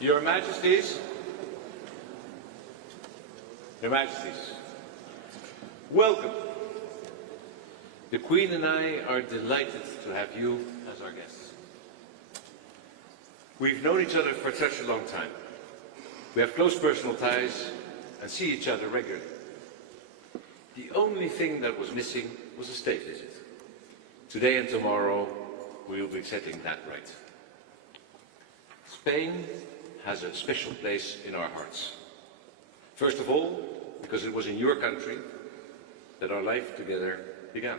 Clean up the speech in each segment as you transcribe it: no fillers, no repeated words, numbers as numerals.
Your Majesties, welcome. The Queen and I are delighted to have you as our guests. We've known each other for such a long time. We have close personal ties and see each other regularly. The only thing that was missing was a state visit. Today and tomorrow, we will be setting that right. Spain has a special place in our hearts. First of all, because it was in your country that our life together began.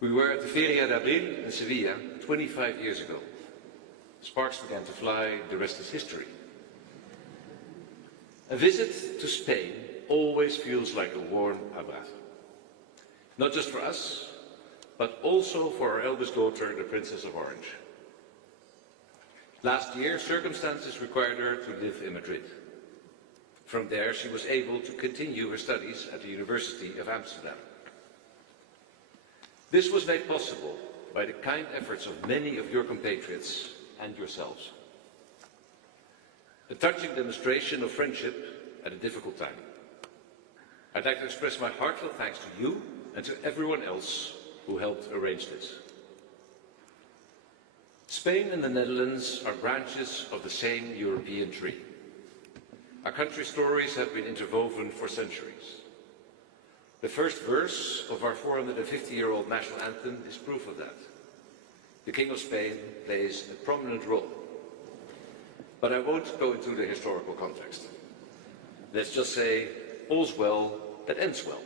We were at the Feria de Abril in Sevilla 25 years ago. Sparks began to fly, the rest is history. A visit to Spain always feels like a warm abrazo. Not just for us, but also for our eldest daughter, the Princess of Orange. Last year, circumstances required her to live in Madrid. From there, she was able to continue her studies at the University of Amsterdam. This was made possible by the kind efforts of many of your compatriots and yourselves. A touching demonstration of friendship at a difficult time. I'd like to express my heartfelt thanks to you and to everyone else who helped arrange this. Spain and the Netherlands are branches of the same European tree. Our country's stories have been interwoven for centuries. The first verse of our 450-year-old national anthem is proof of that. The King of Spain plays a prominent role. But I won't go into the historical context. Let's just say, all's well that ends well.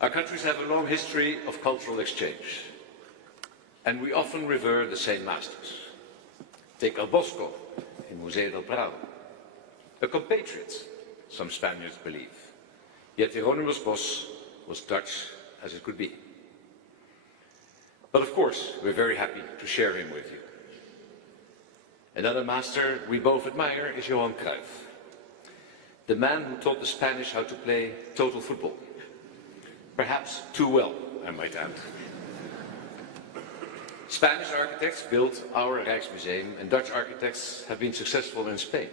Our countries have a long history of cultural exchange, and we often revere the same masters. Take El Bosco in Museo del Prado, a compatriot, some Spaniards believe, yet Hieronymus Bosch was Dutch as it could be. But of course, we're very happy to share him with you. Another master we both admire is Johan Cruyff, the man who taught the Spanish how to play total football. Perhaps too well, I might add. Spanish architects built our Rijksmuseum, and Dutch architects have been successful in Spain.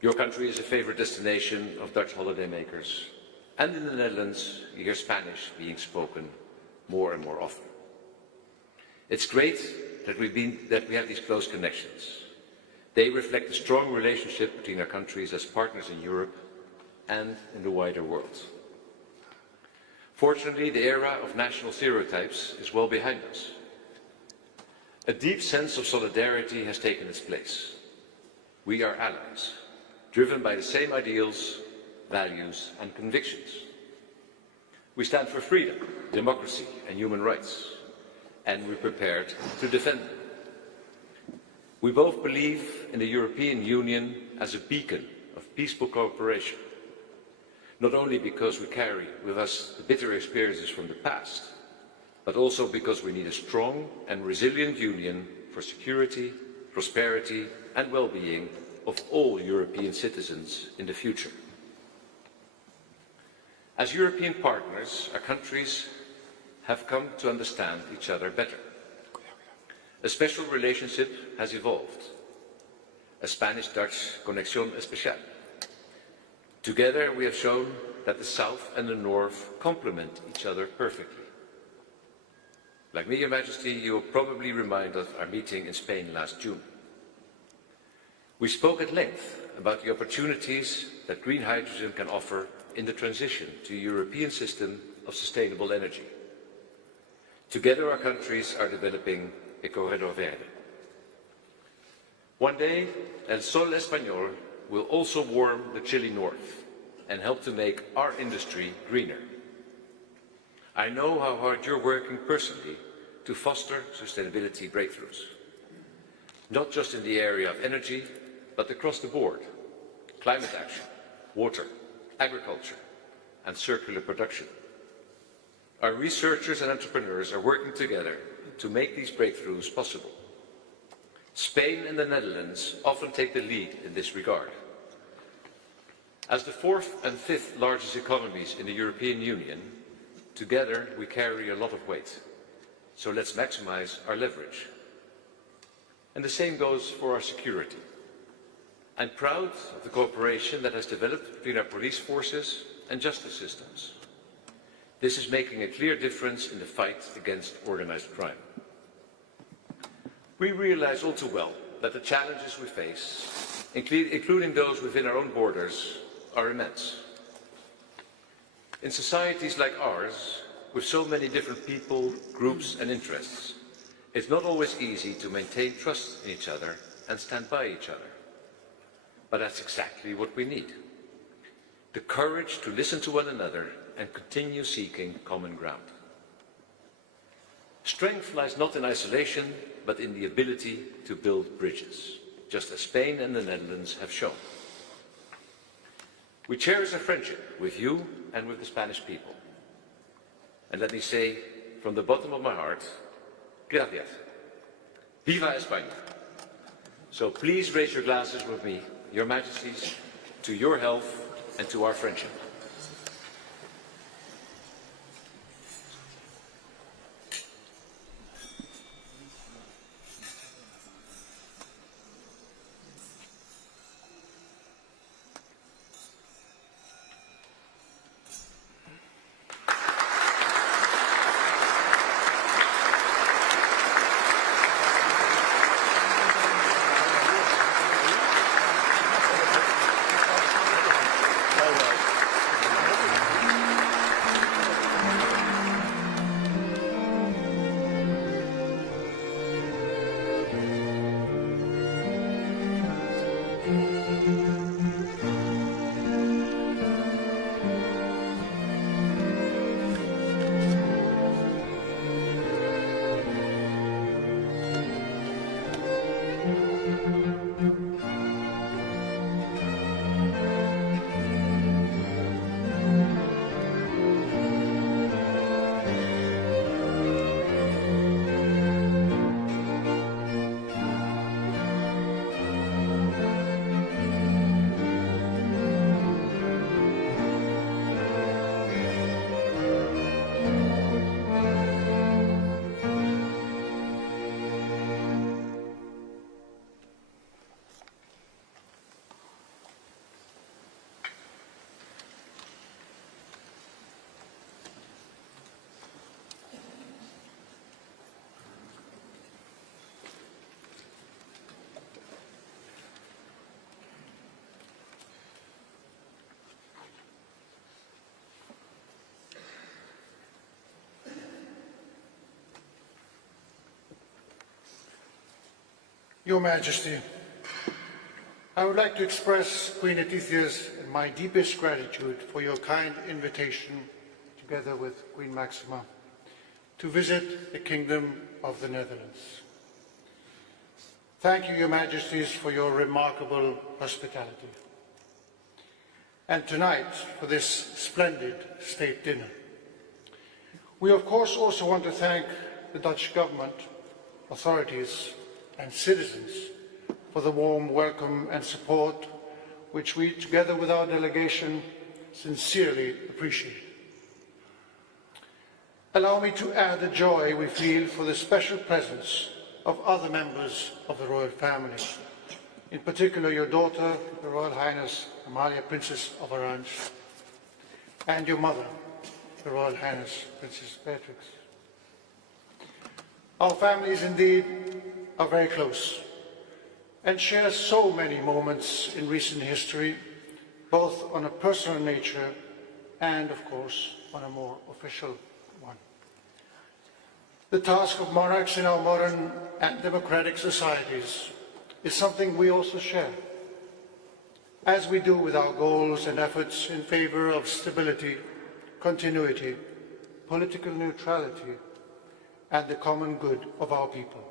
Your country is a favorite destination of Dutch holidaymakers, and in the Netherlands, you hear Spanish being spoken more and more often. It's great that we have these close connections. They reflect a strong relationship between our countries as partners in Europe and in the wider world. Fortunately, the era of national stereotypes is well behind us. A deep sense of solidarity has taken its place. We are allies, driven by the same ideals, values, and convictions. We stand for freedom, democracy, and human rights, and we're prepared to defend them. We both believe in the European Union as a beacon of peaceful cooperation, not only because we carry with us the bitter experiences from the past, but also because we need a strong and resilient union for security, prosperity and well-being of all European citizens in the future. As European partners, our countries have come to understand each other better. A special relationship has evolved, a Spanish-Dutch conexión especial. Together we have shown that the South and the North complement each other perfectly. Like me, Your Majesty, you will probably remind of our meeting in Spain last June. We spoke at length about the opportunities that green hydrogen can offer in the transition to a European system of sustainable energy. Together our countries are developing a corredor verde. One day, el sol español will also warm the chilly north and help to make our industry greener. I know how hard you're working personally to foster sustainability breakthroughs, not just in the area of energy, but across the board: climate action, water, agriculture, and circular production. Our researchers and entrepreneurs are working together to make these breakthroughs possible. Spain and the Netherlands often take the lead in this regard. As the fourth and fifth largest economies in the European Union, together we carry a lot of weight. So let's maximize our leverage. And the same goes for our security. I'm proud of the cooperation that has developed between our police forces and justice systems. This is making a clear difference in the fight against organized crime. We realize all too well that the challenges we face, including those within our own borders, are immense. In societies like ours, with so many different people, groups and interests, it's not always easy to maintain trust in each other and stand by each other. But that's exactly what we need. The courage to listen to one another and continue seeking common ground. Strength lies not in isolation, but in the ability to build bridges, just as Spain and the Netherlands have shown. We cherish our friendship with you and with the Spanish people. And let me say, from the bottom of my heart, gracias. Viva España. So please raise your glasses with me, Your Majesties, to your health and to our friendship. Your Majesty, I would like to express Queen Letizia's and my deepest gratitude for your kind invitation, together with Queen Maxima, to visit the Kingdom of the Netherlands. Thank you, Your Majesties, for your remarkable hospitality. And tonight, for this splendid state dinner. We, of course, also want to thank the Dutch government, authorities, and citizens for the warm welcome and support which we, together with our delegation, sincerely appreciate. Allow me to add the joy we feel for the special presence of other members of the royal family, in particular your daughter, the Royal Highness Amalia, Princess of Orange, and your mother, the Royal Highness Princess Beatrix. Our families indeed are very close and share so many moments in recent history, both on a personal nature and, of course, on a more official one. The task of monarchs in our modern and democratic societies is something we also share, as we do with our goals and efforts in favor of stability, continuity, political neutrality, and the common good of our people,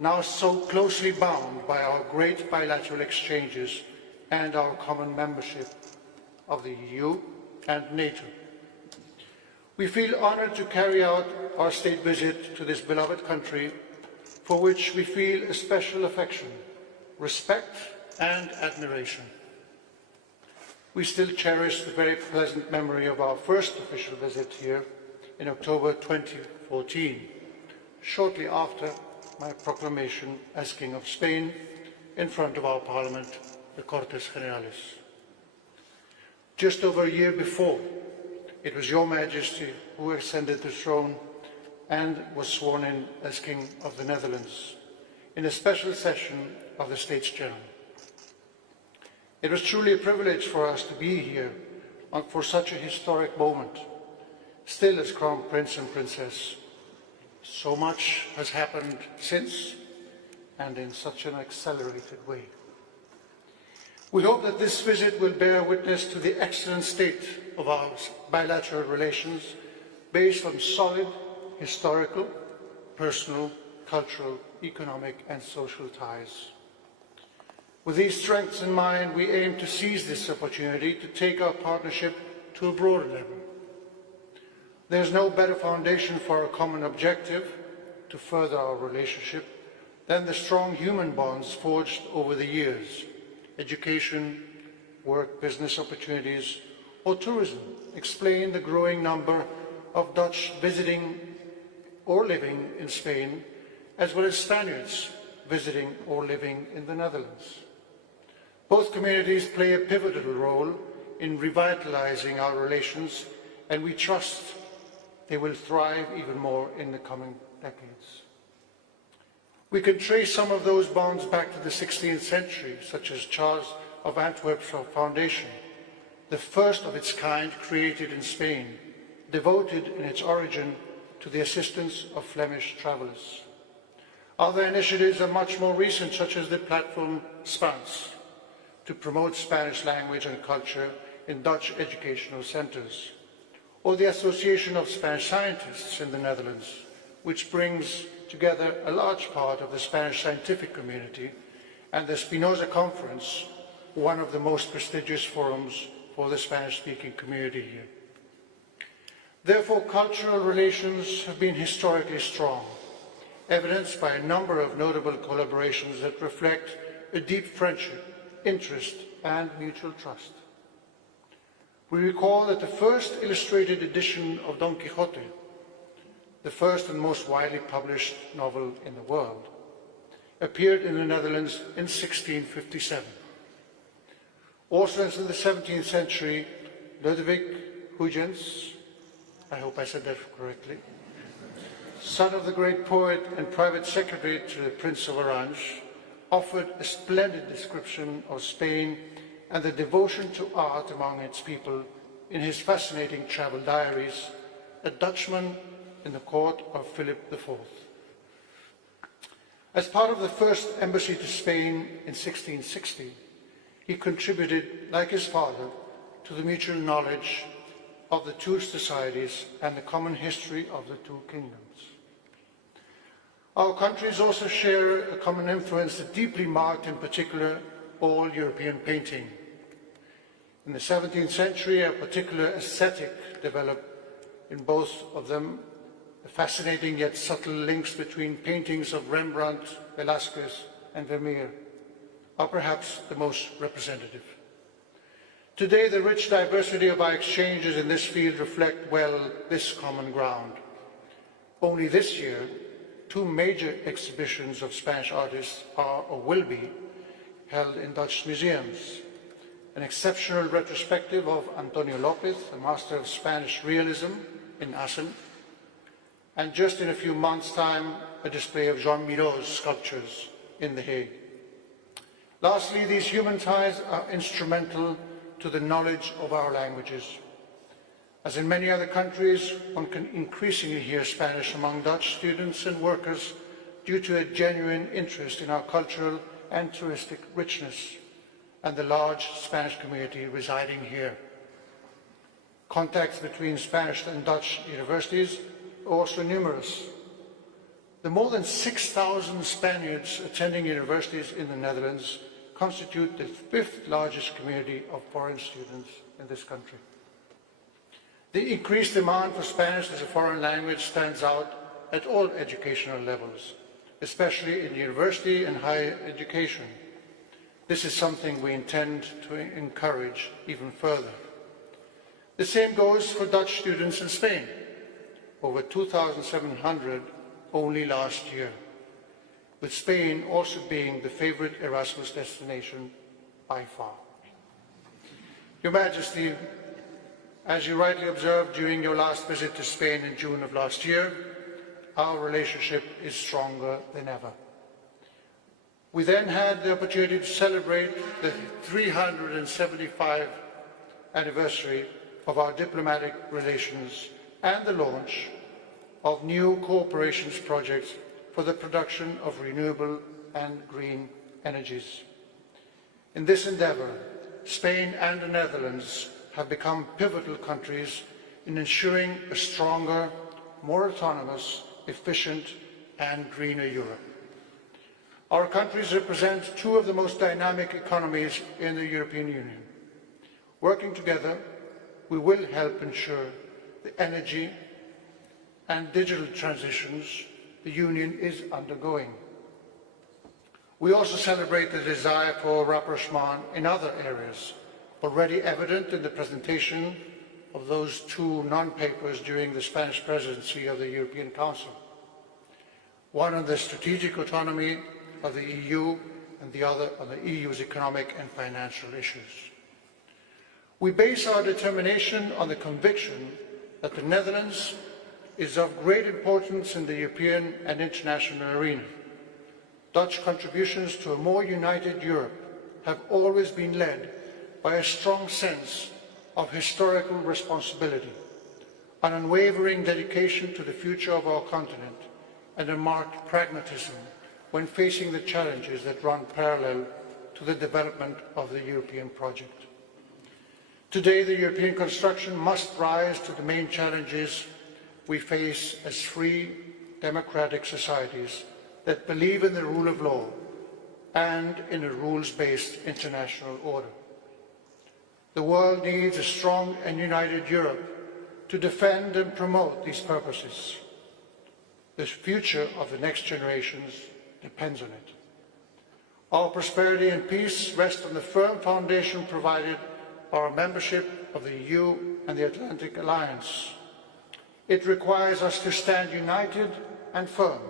now so closely bound by our great bilateral exchanges and our common membership of the EU and NATO. We feel honored to carry out our state visit to this beloved country, for which we feel a special affection, respect and admiration. We still cherish the very pleasant memory of our first official visit here in October 2014, shortly after my proclamation as King of Spain in front of our Parliament, the Cortes Generales. Just over a year before, it was Your Majesty who ascended the throne and was sworn in as King of the Netherlands in a special session of the States General. It was truly a privilege for us to be here for such a historic moment, still as Crown Prince and Princess. So much has happened since, and in such an accelerated way. We hope that this visit will bear witness to the excellent state of our bilateral relations based on solid historical, personal, cultural, economic and social ties. With these strengths in mind, we aim to seize this opportunity to take our partnership to a broader level. There is no better foundation for a common objective to further our relationship than the strong human bonds forged over the years. Education, work, business opportunities, or tourism explain the growing number of Dutch visiting or living in Spain, as well as Spaniards visiting or living in the Netherlands. Both communities play a pivotal role in revitalizing our relations, and we trust they will thrive even more in the coming decades. We can trace some of those bonds back to the 16th century, such as Charles of Antwerp's Foundation, the first of its kind created in Spain, devoted in its origin to the assistance of Flemish travellers. Other initiatives are much more recent, such as the platform Spaans, to promote Spanish language and culture in Dutch educational centres, or the Association of Spanish Scientists in the Netherlands, which brings together a large part of the Spanish scientific community, and the Spinoza Conference, one of the most prestigious forums for the Spanish-speaking community here. Therefore, cultural relations have been historically strong, evidenced by a number of notable collaborations that reflect a deep friendship, interest, and mutual trust. We recall that the first illustrated edition of Don Quixote, the first and most widely published novel in the world, appeared in the Netherlands in 1657. Also in the 17th century, Ludwig Huygens, I hope I said that correctly, son of the great poet and private secretary to the Prince of Orange, offered a splendid description of Spain and the devotion to art among its people in his fascinating travel diaries, A Dutchman in the Court of Philip IV. As part of the first embassy to Spain in 1660, he contributed, like his father, to the mutual knowledge of the two societies and the common history of the two kingdoms. Our countries also share a common influence that deeply marked, in particular, all European painting. In the 17th century, a particular aesthetic developed in both of them, the fascinating yet subtle links between paintings of Rembrandt, Velázquez, and Vermeer are perhaps the most representative. Today, the rich diversity of our exchanges in this field reflect well this common ground. Only this year, two major exhibitions of Spanish artists are or will be held in Dutch museums. An exceptional retrospective of Antonio López, a master of Spanish realism, in Assen, and just in a few months' time, a display of Jean Miraut's sculptures in The Hague. Lastly, these human ties are instrumental to the knowledge of our languages. As in many other countries, one can increasingly hear Spanish among Dutch students and workers due to a genuine interest in our cultural and touristic richness and the large Spanish community residing here. Contacts between Spanish and Dutch universities are also numerous. The more than 6,000 Spaniards attending universities in the Netherlands constitute the 5th largest community of foreign students in this country. The increased demand for Spanish as a foreign language stands out at all educational levels, especially in university and higher education. This is something we intend to encourage even further. The same goes for Dutch students in Spain, over 2,700 only last year. with Spain also being the favorite Erasmus destination by far. Your Majesty, as you rightly observed during your last visit to Spain in June of last year, our relationship is stronger than ever. We then had the opportunity to celebrate the 375th anniversary of our diplomatic relations and the launch of new cooperation projects for the production of renewable and green energies. In this endeavour, Spain and the Netherlands have become pivotal countries in ensuring a stronger, more autonomous, efficient and greener Europe. Our countries represent two of the most dynamic economies in the European Union. Working together, we will help ensure the energy and digital transitions the Union is undergoing. We also celebrate the desire for rapprochement in other areas, already evident in the presentation of those two non-papers during the Spanish presidency of the European Council. One on the strategic autonomy of the EU and the other on the EU's economic and financial issues. We base our determination on the conviction that the Netherlands is of great importance in the European and international arena. Dutch contributions to a more united Europe have always been led by a strong sense of historical responsibility, an unwavering dedication to the future of our continent, and a marked pragmatism when facing the challenges that run parallel to the development of the European project. Today, the European construction must rise to the main challenges we face as free, democratic societies that believe in the rule of law and in a rules-based international order. The world needs a strong and united Europe to defend and promote these purposes. The future of the next generations depends on it. Our prosperity and peace rest on the firm foundation provided by our membership of the EU and the Atlantic Alliance. It requires us to stand united and firm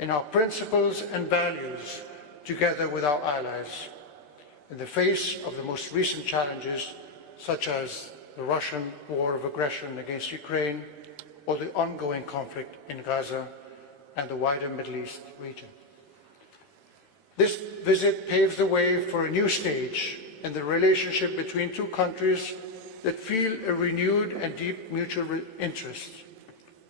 in our principles and values together with our allies in the face of the most recent challenges such as the Russian war of aggression against Ukraine or the ongoing conflict in Gaza and the wider Middle East region. This visit paves the way for a new stage in the relationship between two countries that feel a renewed and deep mutual interest.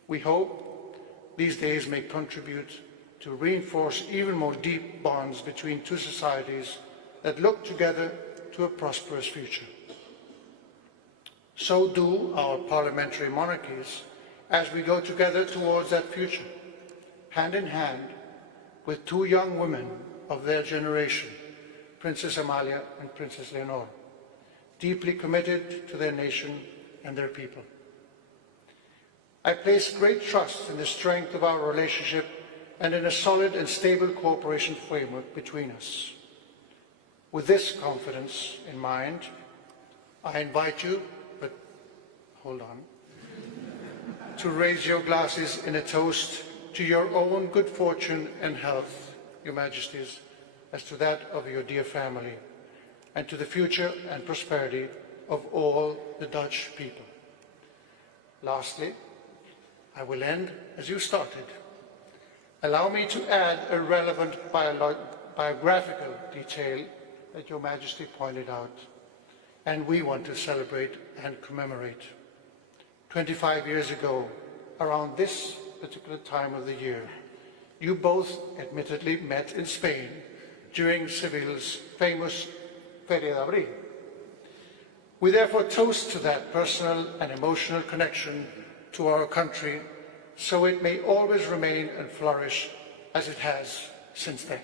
We hope these days may contribute to reinforce even more deep bonds between two societies that look together to a prosperous future. So do our parliamentary monarchies as we go together towards that future, hand in hand with two young women of their generation, Princess Amalia and Princess Leonor, deeply committed to their nation and their people. I place great trust in the strength of our relationship and in a solid and stable cooperation framework between us. With this confidence in mind, I invite you, but hold on, to raise your glasses in a toast to your own good fortune and health, Your Majesties, as to that of your dear family, and to the future and prosperity of all the Dutch people. Lastly, I will end as you started. Allow me to add a relevant biographical detail that Your Majesty pointed out, and we want to celebrate and commemorate. 25 years ago, around this particular time of the year, you both admittedly met in Spain during Seville's famous Feria de Abril. We therefore toast to that personal and emotional connection to our country, so it may always remain and flourish as it has since then.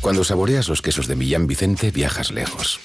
Cuando saboreas los quesos de Millán Vicente, viajas lejos.